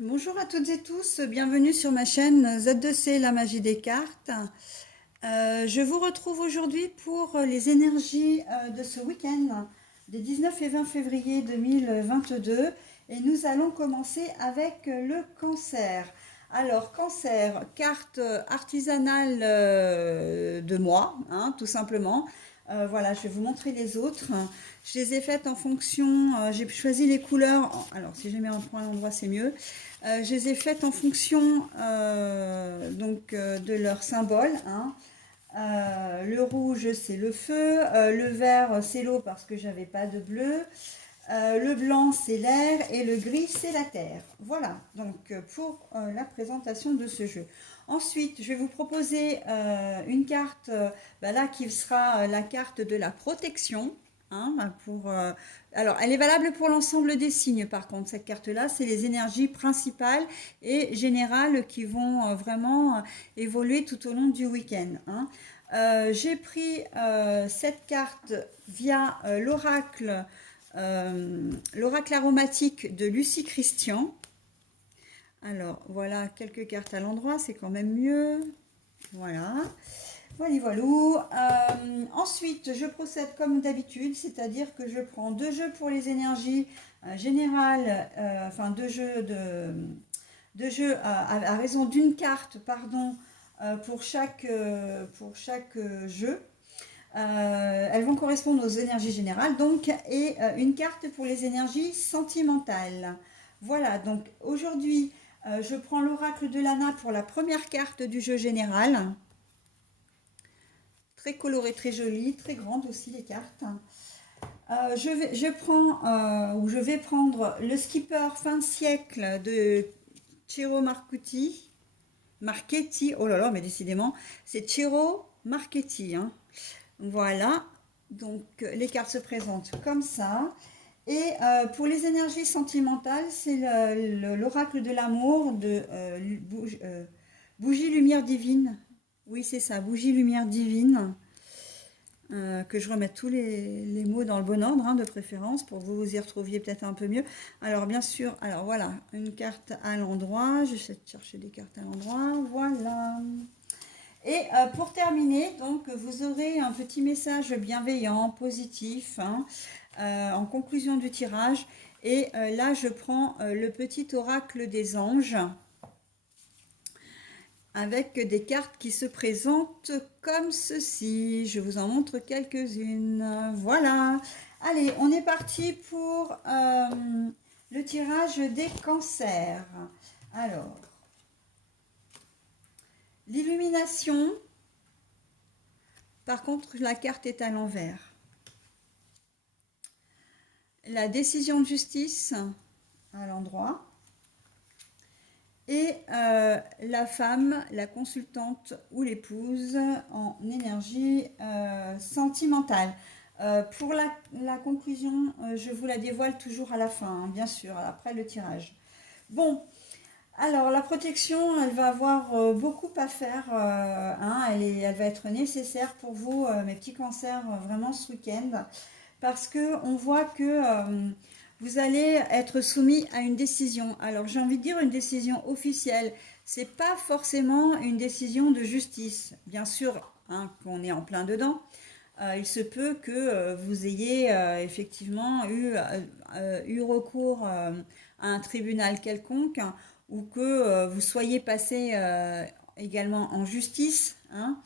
Bonjour à toutes et tous, bienvenue sur ma chaîne Z2C, la magie des cartes. Je vous retrouve aujourd'hui pour les énergies de ce week-end des 19 et 20 février 2022 et nous allons commencer avec le cancer. Alors cancer, carte artisanale de moi, hein, tout simplement. Voilà, je vais vous montrer les autres. Je les ai faites en fonction, j'ai choisi les couleurs, alors si je les mets en point à l'endroit c'est mieux. Je les ai faites en fonction de leur symbole, hein. Le rouge c'est le feu, le vert c'est l'eau parce que j'avais pas de bleu, le blanc c'est l'air et le gris c'est la terre. Voilà donc pour la présentation de ce jeu. Ensuite je vais vous proposer une carte là qui sera la carte de la protection. Hein, alors, elle est valable pour l'ensemble des signes, par contre, cette carte-là, c'est les énergies principales et générales qui vont vraiment évoluer tout au long du week-end. Hein. J'ai pris cette carte via l'oracle aromatique de Lucie Christian. Alors, voilà quelques cartes à l'endroit, c'est quand même mieux. Voilà. Voilà, voilà. Ensuite, je procède comme d'habitude, c'est-à-dire que je prends deux jeux pour les énergies générales, enfin deux jeux à raison d'une carte, pardon, pour chaque jeu. Elles vont correspondre aux énergies générales, donc, et une carte pour les énergies sentimentales. Voilà, donc aujourd'hui, je prends l'oracle de Lana pour la première carte du jeu général. Très colorée, très jolie, très grande aussi les cartes. Je vais prendre le skipper fin de siècle de Ciro Marchetti, oh là là, mais décidément, c'est Ciro Marchetti. Hein. Voilà, donc les cartes se présentent comme ça. Et pour les énergies sentimentales, c'est l'oracle de l'amour de Bougie Lumière Divine. Oui, c'est ça, Bougie Lumière Divine. Que je remette tous les mots dans le bon ordre, hein, de préférence, pour que vous vous y retrouviez peut-être un peu mieux. Alors, bien sûr, alors voilà, une carte à l'endroit. J'essaie de chercher des cartes à l'endroit. Voilà. Et pour terminer, donc, vous aurez un petit message bienveillant, positif, hein, en conclusion du tirage. Et là, je prends le petit oracle des anges avec des cartes qui se présentent comme ceci. Je vous en montre quelques-unes. Voilà. Allez, on est parti pour le tirage des cancers. Alors, l'illumination. Par contre, la carte est à l'envers. La décision de justice à l'endroit. Et la femme, la consultante ou l'épouse en énergie sentimentale. Pour la conclusion, je vous la dévoile toujours à la fin, hein, bien sûr, après le tirage. Bon, alors la protection, elle va avoir beaucoup à faire, hein, elle va être nécessaire pour vous, mes petits cancers, vraiment ce week-end, parce que on voit que vous allez être soumis à une décision. Alors j'ai envie de dire une décision officielle. C'est pas forcément une décision de justice. Bien sûr, hein, qu'on est en plein dedans. Il se peut que vous ayez effectivement eu recours à un tribunal quelconque, hein, ou que vous soyez passé également en justice. Hein.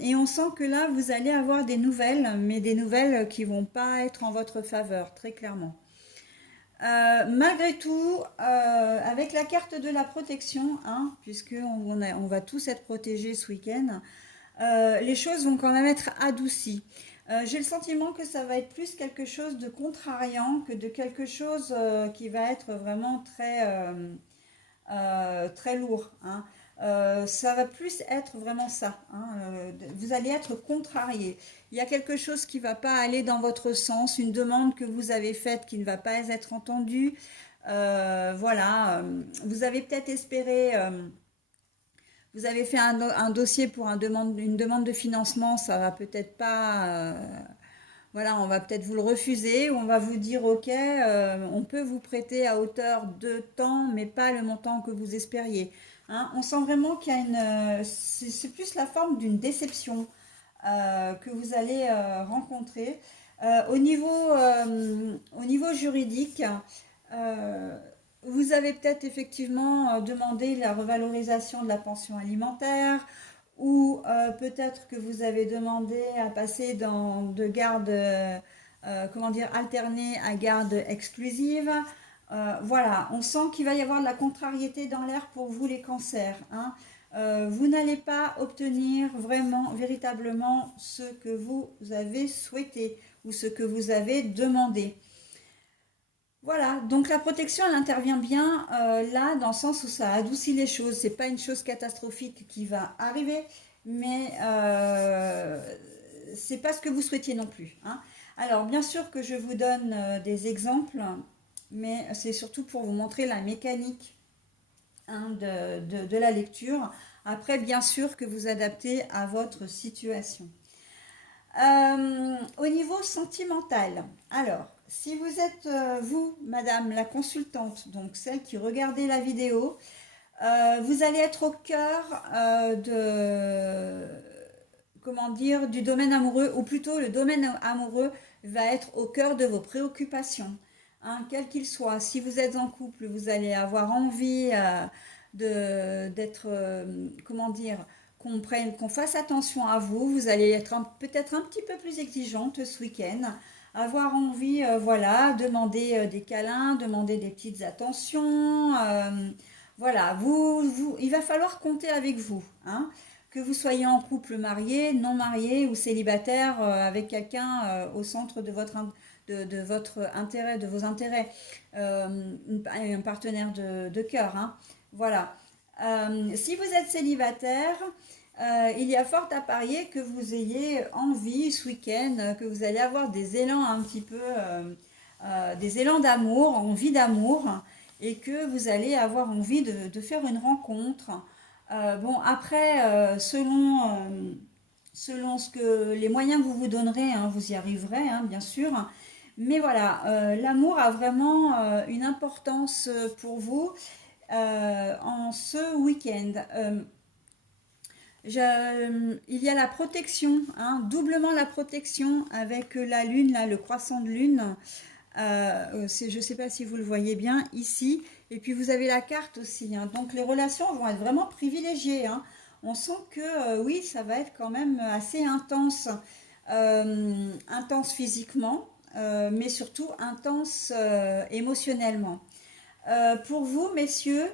Et on sent que là, vous allez avoir des nouvelles, mais des nouvelles qui vont pas être en votre faveur, très clairement. Malgré tout, avec la carte de la protection, hein, on va tous être protégés ce week-end, les choses vont quand même être adoucies. J'ai le sentiment que ça va être plus quelque chose de contrariant que de quelque chose qui va être vraiment très lourd. Hein. Ça va plus être vraiment ça. Hein. Vous allez être contrarié. Il y a quelque chose qui ne va pas aller dans votre sens, une demande que vous avez faite qui ne va pas être entendue. Voilà, vous avez peut-être espéré, vous avez fait un dossier pour une demande de financement, ça va peut-être pas voilà, on va peut-être vous le refuser, ou on va vous dire, ok, on peut vous prêter à hauteur de temps, mais pas le montant que vous espériez. Hein. On sent vraiment qu'il y a c'est plus la forme d'une déception que vous allez rencontrer. Au niveau juridique, euh, vous avez peut-être effectivement demandé la revalorisation de la pension alimentaire, ou peut-être que vous avez demandé à passer de garde, comment dire, alternée à garde exclusive. Voilà, on sent qu'il va y avoir de la contrariété dans l'air pour vous les cancers. Hein. Vous n'allez pas obtenir vraiment, véritablement ce que vous avez souhaité ou ce que vous avez demandé. Voilà, donc la protection, elle intervient bien là, dans le sens où ça adoucit les choses. C'est pas une chose catastrophique qui va arriver, mais c'est pas ce que vous souhaitiez non plus. Hein. Alors, bien sûr que je vous donne des exemples, mais c'est surtout pour vous montrer la mécanique, hein, de la lecture. Après, bien sûr que vous adaptez à votre situation. Au niveau sentimental, alors, si vous êtes, vous, madame la consultante, donc celle qui regardait la vidéo, vous allez être au cœur comment dire, du domaine amoureux, ou plutôt le domaine amoureux va être au cœur de vos préoccupations, hein, quel qu'il soit. Si vous êtes en couple, vous allez avoir envie d'être, comment dire, qu'on fasse attention à vous. Vous allez être peut-être un petit peu plus exigeante ce week-end, avoir envie, voilà, demander des câlins, demander des petites attentions. Voilà, il va falloir compter avec vous, hein. Que vous soyez en couple marié, non marié ou célibataire, avec quelqu'un au centre de votre intérêt, de vos intérêts, un partenaire de cœur. Hein. Voilà. Si vous êtes célibataire, il y a fort à parier que vous ayez envie ce week-end, que vous allez avoir des élans un petit peu, des élans d'amour, envie d'amour, et que vous allez avoir envie de faire une rencontre. Bon, après, selon les moyens que vous vous donnerez, hein, vous y arriverez, hein, bien sûr. Mais voilà, l'amour a vraiment une importance pour vous en ce week-end. Il y a la protection, hein, doublement la protection avec la lune, là, le croissant de lune. Je ne sais pas si vous le voyez bien ici. Et puis vous avez la carte aussi. Hein. Donc les relations vont être vraiment privilégiées. Hein. On sent que oui, ça va être quand même assez intense. Intense physiquement, mais surtout intense émotionnellement. Pour vous, messieurs,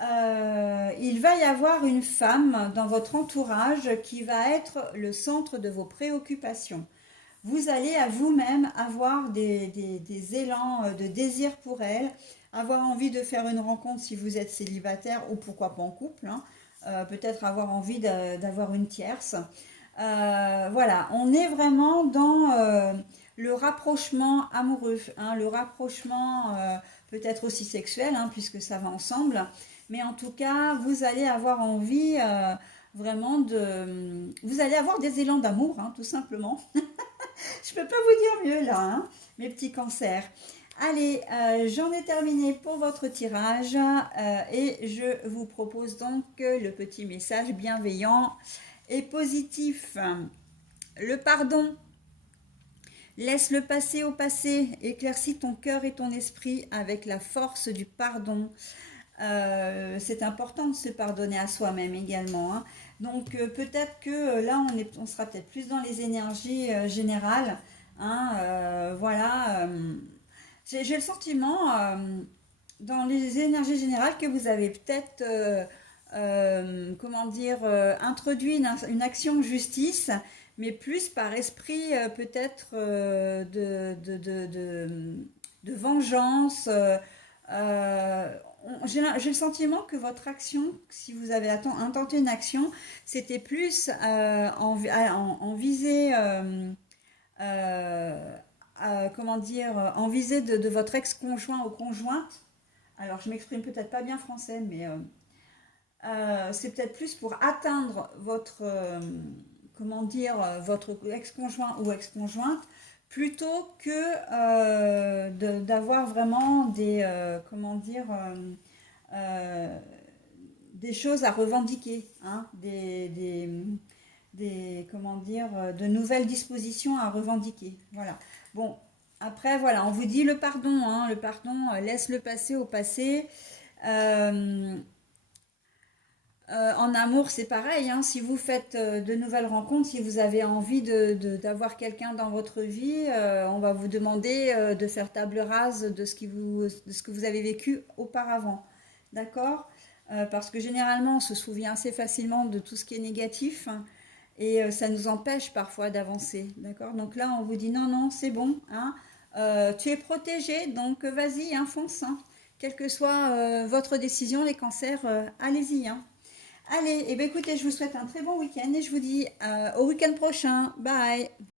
il va y avoir une femme dans votre entourage qui va être le centre de vos préoccupations. Vous allez à vous-même avoir des élans de désir pour elle, avoir envie de faire une rencontre si vous êtes célibataire ou pourquoi pas en couple, hein. Peut-être avoir envie d'avoir une tierce. Voilà, on est vraiment dans le rapprochement amoureux, hein, le rapprochement peut-être aussi sexuel, hein, puisque ça va ensemble. Mais en tout cas, vous allez avoir envie vraiment de... Vous allez avoir des élans d'amour, hein, tout simplement. Je peux pas vous dire mieux là, hein, mes petits cancers. Allez, j'en ai terminé pour votre tirage et je vous propose donc le petit message bienveillant et positif. Le pardon. Laisse le passé au passé, éclaircis ton cœur et ton esprit avec la force du pardon. C'est important de se pardonner à soi-même également. Hein. Donc peut-être que là, on sera peut-être plus dans les énergies générales. Hein, voilà. J'ai le sentiment, dans les énergies générales, que vous avez peut-être, comment dire, introduit une action justice, mais plus par esprit peut-être de vengeance. J'ai le sentiment que votre action, si vous avez intenté une action, c'était plus en visée, comment dire, en visée de votre ex-conjoint ou conjointe. Alors, je m'exprime peut-être pas bien français, mais c'est peut-être plus pour atteindre votre, comment dire, votre ex-conjoint ou ex-conjointe plutôt que d'avoir vraiment des, comment dire, euh, des choses à revendiquer, hein, comment dire, de nouvelles dispositions à revendiquer. Voilà. Bon, après, voilà, on vous dit le pardon, hein, le pardon, laisse le passé au passé. Euh, en amour, c'est pareil, hein. Si vous faites de nouvelles rencontres, si vous avez envie d'avoir quelqu'un dans votre vie, on va vous demander de faire table rase de ce que vous avez vécu auparavant. D'accord? Parce que généralement, on se souvient assez facilement de tout ce qui est négatif, hein, et ça nous empêche parfois d'avancer. D'accord? Donc là, on vous dit non, non, c'est bon, hein. Tu es protégé, donc vas-y, hein, fonce, hein. Quelle que soit votre décision, les cancers, allez-y, hein. Allez, eh bien, écoutez, je vous souhaite un très bon week-end et je vous dis au week-end prochain. Bye.